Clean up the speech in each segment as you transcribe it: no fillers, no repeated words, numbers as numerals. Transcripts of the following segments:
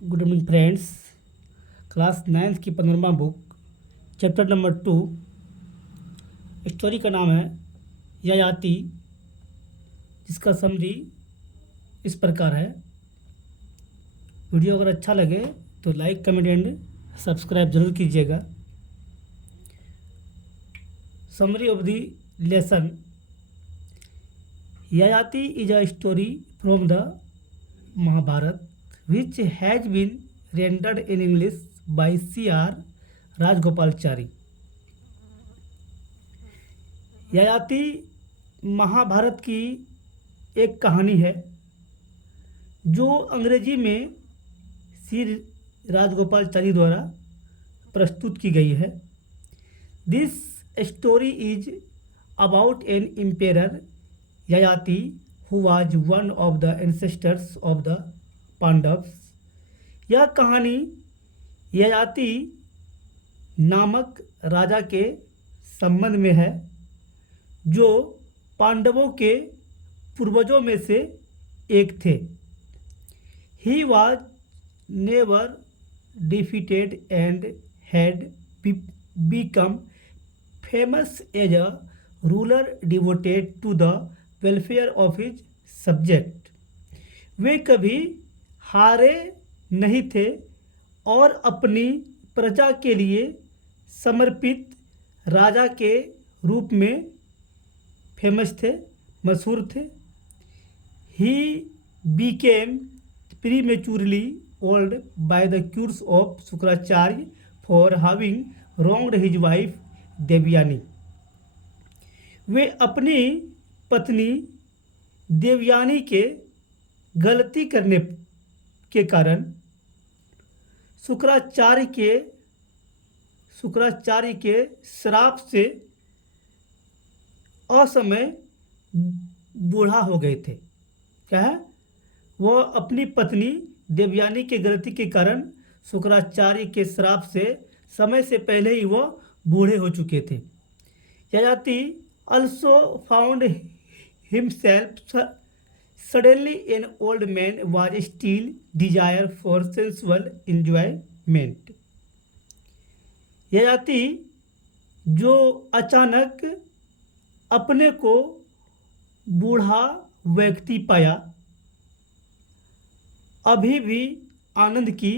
Good evening friends. Class 9th की 15वां book chapter number 2। Story का नाम है ययाति, जिसका समरी इस प्रकार है। वीडियो अगर अच्छा लगे तो लाइक कमेंट एंड सब्सक्राइब जरूर कीजिएगा। Summary of the lesson. Yayati is a story from the Mahabharata which has been rendered in English by C.R. Rajagopalachari. Yayati Mahabharata की एक कहानी है जो अंग्रेजी में सी राजगोपालचारी द्वारा प्रस्तुत की गई है। This story is about an emperor Yayati who was one of the ancestors of the Pandavas. यह कहानी ययाति नामक राजा के संबंध में है जो पांडवों के पूर्वजों में से एक थे। He was never defeated and had become famous as a ruler devoted to the welfare of his subject। वे कभी हारे नहीं थे और अपनी प्रजा के लिए समर्पित राजा के रूप में फेमस थे, मशहूर थे। He became prematurely old by the curse of Shukracharya for having wronged his wife Devayani. वे अपनी पत्नी देवयानी के गलती करने के कारण शुक्राचार्य के श्राप से असमय बूढ़ा हो गए थे। क्या है? वह अपनी पत्नी देवयानी के गलती के कारण शुक्राचार्य के श्राप से समय से पहले ही वह बूढ़े हो चुके थे। Yayati also found himself suddenly an old man was still desire for sensual enjoyment। Yayati जो अचानक अपने को बूढ़ा व्यक्ति पाया, अभी भी आनंद की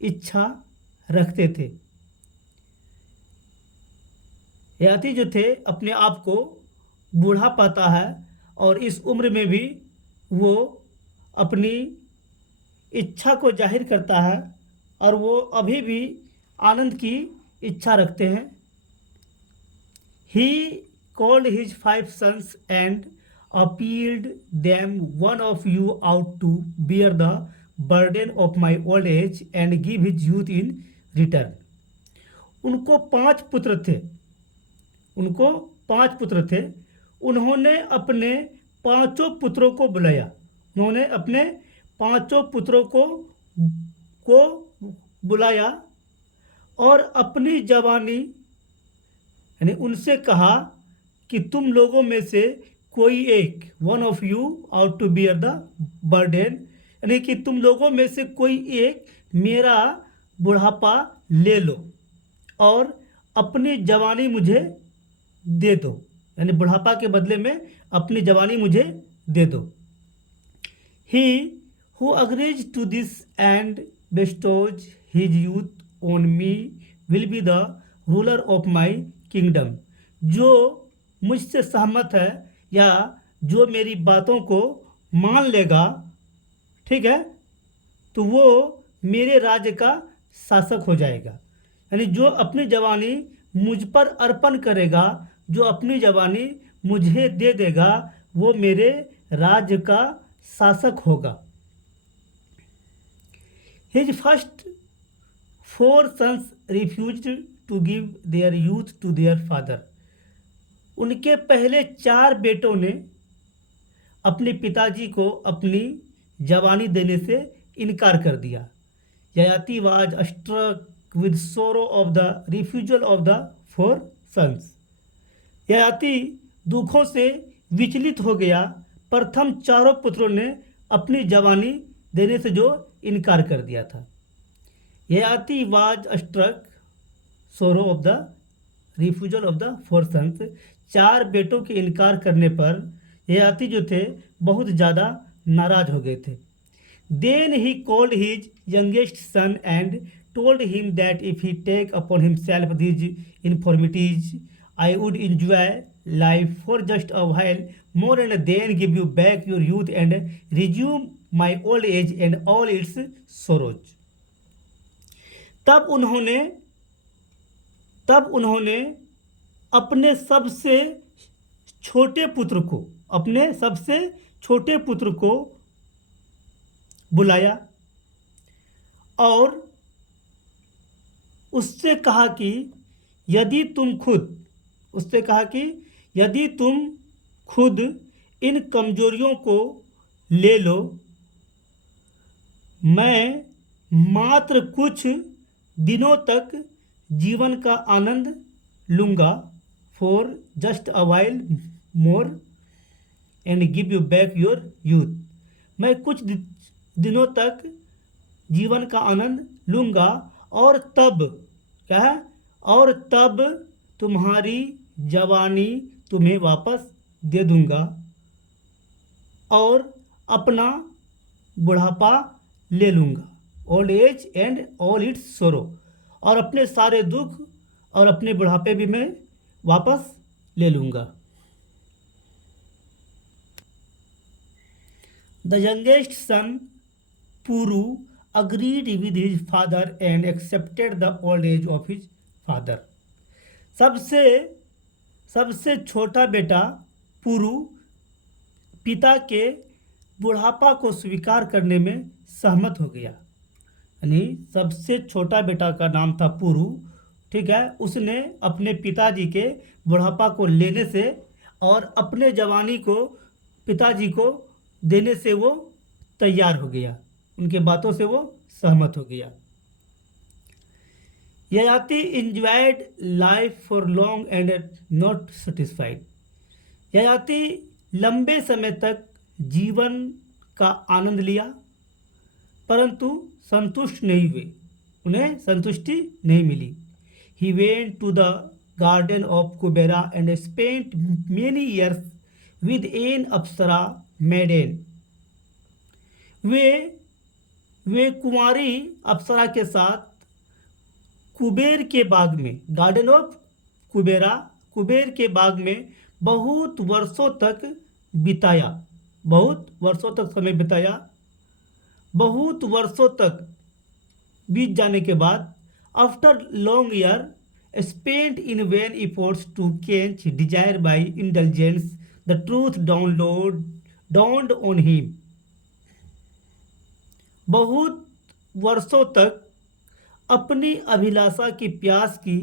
इच्छा रखते थे। ययाति जो थे अपने आप को बूढ़ा पाता है और इस उम्र में भी वो अपनी इच्छा को जाहिर करता है और वो अभी भी आनंद की इच्छा रखते हैं। ही called his 5 sons and appealed them, one of you out to bear the burden of my old age and give his youth in return। उनको 5 पुत्र थे। उन्होंने अपने पांचों पुत्रों को बुलाया और अपनी जवानी यानी उनसे कहा कि तुम लोगों में से कोई एक, one of you out to bear the burden, यानी कि तुम लोगों में से कोई एक मेरा बुढ़ापा ले लो और अपनी जवानी मुझे दे दो, यानी बुढ़ापा के बदले में अपनी जवानी मुझे दे दो। He who agrees to this and bestows his youth on me will be the ruler of my kingdom. जो मुझसे सहमत है या जो मेरी बातों को मान लेगा, ठीक है, तो वो मेरे राज्य का शासक हो जाएगा। यानी जो अपनी जवानी मुझ पर अर्पण करेगा, जो अपनी जवानी मुझे दे देगा, वो मेरे राज्य का शासक होगा। His first 4 sons refused to give their youth to their father। उनके पहले 4 बेटों ने अपने पिताजी को अपनी जवानी देने से इनकार कर दिया। Yayati was struck with sorrow of the refusal of the 4 sons। Yayati दुखों से विचलित हो गया। प्रथम 4 पुत्रों ने अपनी जवानी देने से जो इनकार कर दिया था। Yayati was struck sorrow of the refusal of the four sons. 4 बेटों के इनकार करने पर ययाति जो थे बहुत ज़्यादा नाराज हो गए थे। Then he called his youngest son and told him that if he take upon himself these infirmities, I would enjoy life for just a while more and then give you back your youth and resume my old age and all its sorrows. तब उन्होंने अपने सबसे छोटे पुत्र को बुलाया और उससे कहा कि यदि तुम खुद इन कमजोरियों को ले लो, मैं मात्र कुछ दिनों तक जीवन का आनंद लूँगा, for just a while more and give you back your youth. मैं कुछ दिनों तक जीवन का आनंद लूँगा और तब तुम्हारी जवानी तुम्हें वापस दे दूंगा और अपना बुढ़ापा ले लूँगा, old age and all it's सोरो, और अपने सारे दुख और अपने बुढ़ापे भी मैं वापस ले लूँगा। The youngest son Puru agreed with his father and accepted the old age of his father. सबसे छोटा बेटा पुरु पिता के बुढ़ापा को स्वीकार करने में सहमत हो गया। यानी सबसे छोटा बेटा का नाम था पुरु, ठीक है। उसने अपने पिताजी के बुढ़ापा को लेने से और अपने जवानी को पिताजी को देने से वो तैयार हो गया, उनके बातों से वो सहमत हो गया। Yayati enjoyed life for long and not satisfied. Yayati लंबे समय तक जीवन का आनंद लिया परंतु संतुष्ट नहीं हुए, उन्हें संतुष्टि नहीं मिली। He went to the garden of Kubera and spent many years with an Apsara maiden. वे कुंवारी अप्सरा के साथ कुबेर के बाग में, गार्डन ऑफ कुबेरा, कुबेर के बाग में बहुत वर्षों तक समय बिताया। बहुत वर्षों तक बीत जाने के बाद after long year spent in vain efforts to quench desire by indulgence the truth dawned on him. बहुत वर्षों तक अपनी अभिलाषा की प्यास की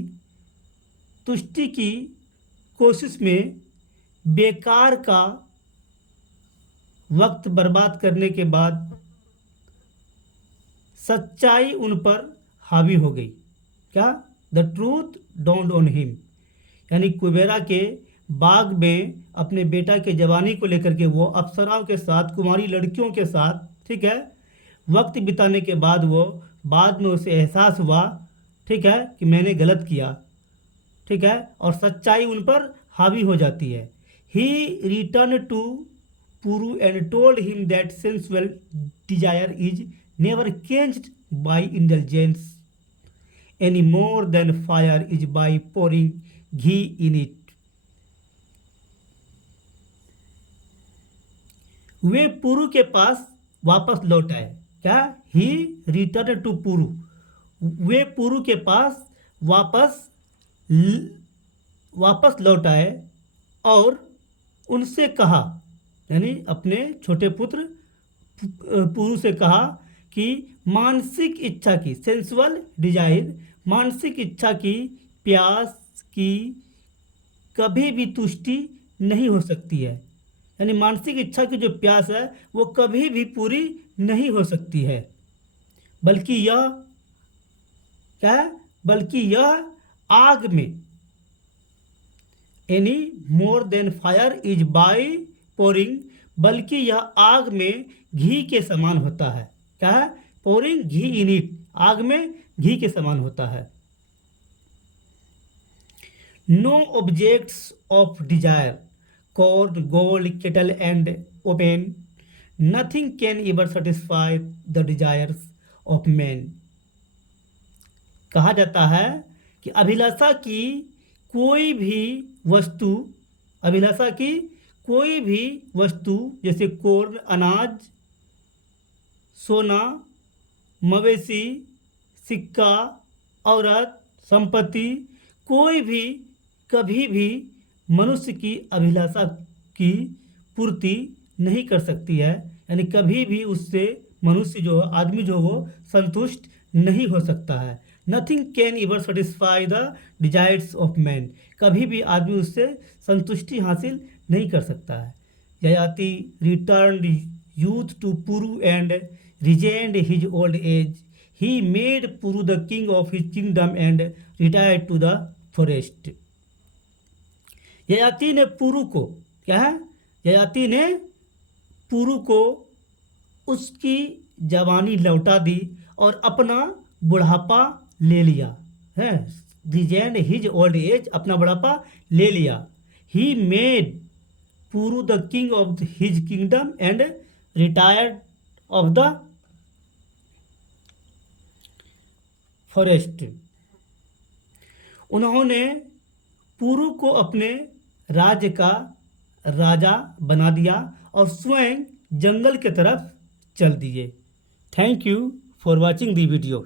तुष्टि की कोशिश में बेकार का वक्त बर्बाद करने के बाद सच्चाई उन पर हावी हो गई। क्या? The truth dawned on him, यानी कुबेरा के बाग में अपने बेटा के जवानी को लेकर के वो अप्सराओं के साथ, कुमारी लड़कियों के साथ, ठीक है, वक्त बिताने के बाद वो बाद में उसे एहसास हुआ, ठीक है, कि मैंने गलत किया, ठीक है, और सच्चाई उन पर हावी हो जाती है। He return to Puru and told him that sensual desire is never quenched by indulgence any more than fire is by pouring ghee in it. वे पुरु के पास वापस लौट आए। क्या? ही रिटर्न टू पुरु, वे पुरु के पास वापस लौट आए और उनसे कहा, यानी अपने छोटे पुत्र पुरु से कहा कि मानसिक इच्छा की, सेंसुअल डिजायर, मानसिक इच्छा की प्यास की कभी भी तुष्टि नहीं हो सकती है। यानी मानसिक इच्छा की जो प्यास है वो कभी भी पूरी नहीं हो सकती है, बल्कि यह क्या है? बल्कि यह आग में, any more than fire is by pouring, बल्कि यह आग में घी के समान होता है। क्या है? pouring घी इन इट, आग में घी के समान होता है। No objects of desire, corn, gold, cattle and open, nothing can ever satisfy the desires of man. कहा जाता है कि अभिलाषा की कोई भी वस्तु, अभिलाषा की कोई भी वस्तु जैसे कोर्न, अनाज, सोना, मवेशी, सिक्का, औरत, संपत्ति, कोई भी कभी भी मनुष्य की अभिलाषा की पूर्ति नहीं कर सकती है। यानी कभी भी उससे मनुष्य जो आदमी जो हो संतुष्ट नहीं हो सकता है। Nothing can ever satisfy the desires of man, कभी भी आदमी उससे संतुष्टि हासिल नहीं कर सकता है। Yayati return youth to Puru and regained his old age. He made Puru the king of his kingdom and retired to the forest. Yayati ने पुरु को, क्या है, ययाति ने पुरु को उसकी जवानी लौटा दी और अपना बुढ़ापा ले लिया है। रिजेंड हिज ओल्ड एज, अपना बुढ़ापा ले लिया। He made Puru the king of his kingdom and retired of the forest. उन्होंने पुरु को अपने राज्य का राजा बना दिया और स्वयं जंगल की तरफ चल दिए। Thank you for watching the video.